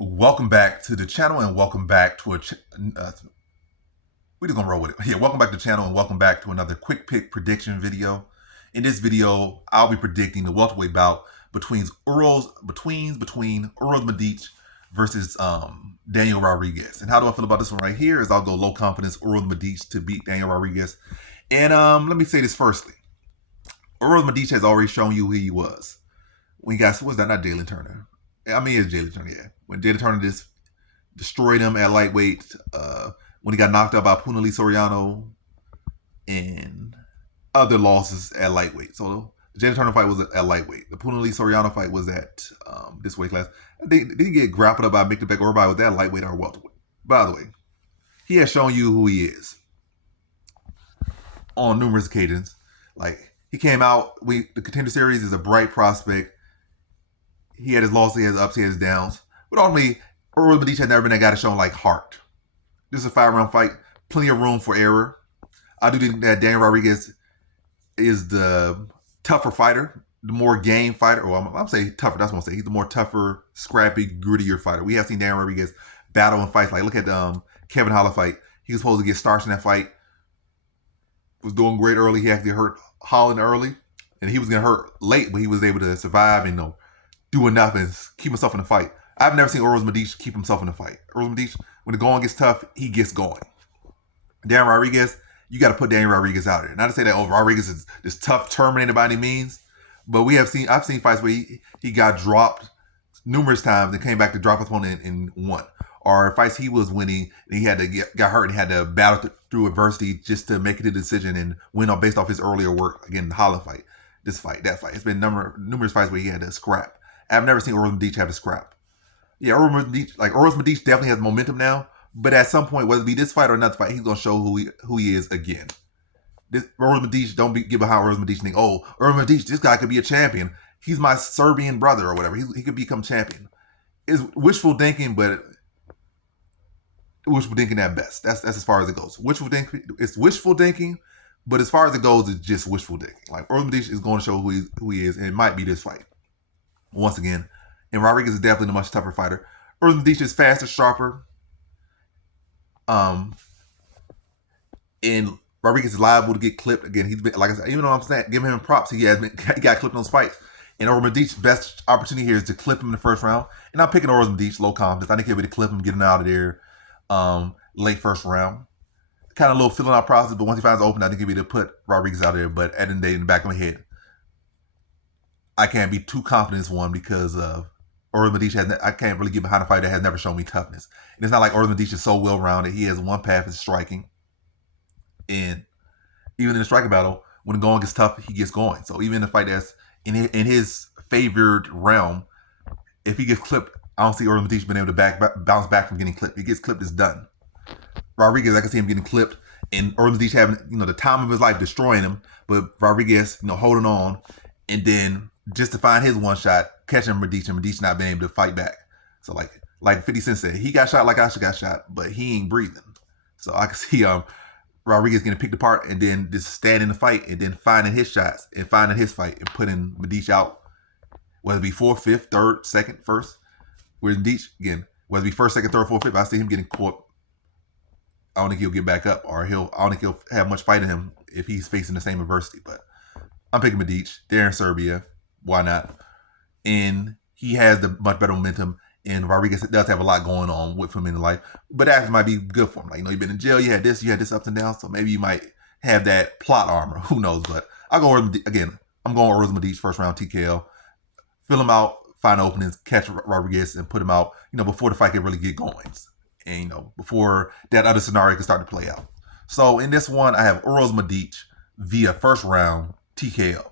Welcome back to the channel and welcome back to we're just gonna roll with it. Yeah, welcome back to the channel and welcome back to another quick pick prediction video. In this video, I'll be predicting the welterweight bout between Uros Medic versus Daniel Rodriguez. And how do I feel about this one right here? Is I'll go low confidence Uros Medic to beat Daniel Rodriguez. And let me say this firstly. Uros Medic has already shown you who he was. When he got, was that not Jalen Turner? I mean, it's Jalen Turner, yeah. When Jalen Turner just destroyed him at lightweight, when he got knocked out by Punali Soriano, and other losses at lightweight. So the Jalen Turner fight was at lightweight. The Punali Soriano fight was at this weight class. They didn't get grappled up by Miktabek or by with that lightweight or welterweight. By the way, he has shown you who he is on numerous occasions. Like, he came out, the Contender Series is a bright prospect. He had his losses, he had his ups, he had his downs. But ultimately, Uros Medic had never been that guy to show like heart. This is a 5-round fight, plenty of room for error. I do think that Daniel Rodriguez is the tougher fighter, the more game fighter. Well, I'm saying tougher, that's what I'm saying. He's the more tougher, scrappy, grittier fighter. We have seen Daniel Rodriguez battle in fights. Like, look at the Kevin Holland fight. He was supposed to get starched in that fight. Was doing great early. He actually hurt Holland early. And he was going to hurt late, but he was able to survive and do enough and keep himself in the fight. I've never seen Uros Medic keep himself in the fight. Uros Medic, when the going gets tough, he gets going. Daniel Rodriguez, you got to put Daniel Rodriguez out there. Not to say that Rodriguez is this tough Terminator by any means, but I've seen fights where he got dropped numerous times and came back to drop his opponent and won. Or fights he was winning and he had to got hurt and had to battle through adversity just to make it a decision and win based off his earlier work. Again, the Holland fight, this fight, that fight. It's been numerous fights where he had to scrap. I've never seen Uros Medic have to scrap. Yeah, Uros Medic definitely has momentum now, but at some point, whether it be this fight or another fight, he's gonna show who he is again. Uros Medic, don't get behind Uros Medic and think, oh, Uros Medic, this guy could be a champion. He's my Serbian brother or whatever. He could become champion. It's wishful thinking, but wishful thinking at best. That's as far as it goes. It's wishful thinking, but as far as it goes, it's just wishful thinking. Like, Uros Medic is going to show who he is, and it might be this fight. Once again, and Rodriguez is definitely the much tougher fighter. Uros Medic is faster, sharper. And Rodriguez is liable to get clipped. Again, he's been, like I said, even though I'm saying, giving him props, he got clipped in those fights. And Uros Medic's best opportunity here is to clip him in the first round. And I'm picking Uros Medic, low confidence. I think he'll be able to clip him, get him out of there late first round. Kind of a little filling out process, but once he finds it open, I think he'll be able to put Rodriguez out there. But at the end of the day, in the back of my head, I can't be too confident in this one because Uros Medic I can't really get behind a fighter that has never shown me toughness. And it's not like Uros Medic is so well-rounded. He has one path is striking. And even in the striking battle, when the going gets tough, he gets going. So even in a fight that's in his favored realm, if he gets clipped, I don't see Uros Medic being able to bounce back from getting clipped. If he gets clipped, it's done. Rodriguez, I can see him getting clipped, and Uros Medic having the time of his life destroying him, but Rodriguez holding on, and then just to find his one shot, catching Medic, and Medic not being able to fight back. So like 50 Cent said, he got shot like I got shot, but he ain't breathing. So I can see Rodriguez getting picked apart and then just standing in the fight and then finding his shots and finding his fight and putting Medic out, whether it be 4th, 5th, 3rd, 2nd, 1st. Where Medic, again, whether it be 1st, 2nd, 3rd, 4th, 5th, I see him getting caught. I don't think he'll get back up, or I don't think he'll have much fight in him if he's facing the same adversity. But I'm picking Medic. They're in Serbia. Why not? And he has the much better momentum. And Rodriguez does have a lot going on with him in life. But that might be good for him. Like, you've been in jail, you had this ups and downs. So maybe you might have that plot armor. Who knows? But I'll go again. I'm going Uros Medic first round TKO. Fill him out, find openings, catch Rodriguez, and put him out, before the fight can really get going. And, before that other scenario can start to play out. So in this one, I have Uros Medic via first round TKO.